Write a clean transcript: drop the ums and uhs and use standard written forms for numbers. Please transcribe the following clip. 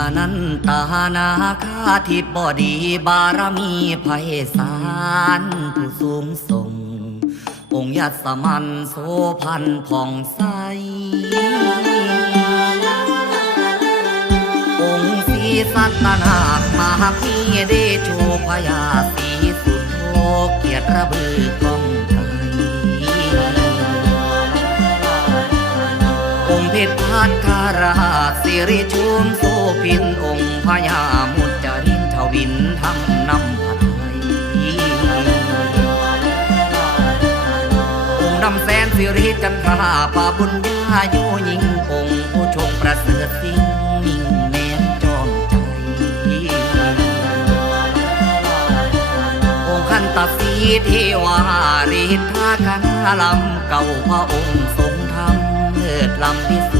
อนันตานาคาทิบดีบารมีไพศาลผู้สูงส่งองค์ยัสมันโสพันผ่องใสองค์ศรีสัตนาคมหาพีเดโชพยาสีสุดโทเกียรติระบือกองไกลองค์เพชรพัทราราชสิริชุมโสพินองค์พญามุจจรินทวินทำนำผัดไทยองค์นำแสนสิริจันทราปาบุญญาโยยิ่งองค์ผู้ชงประเสริฐสิ่งนิ่งแน่นจอมใจองค์ขันตสีเทวาฤทธาคณาลำเก่าพระองค์ทรงธรรมเลิศลำพิสุ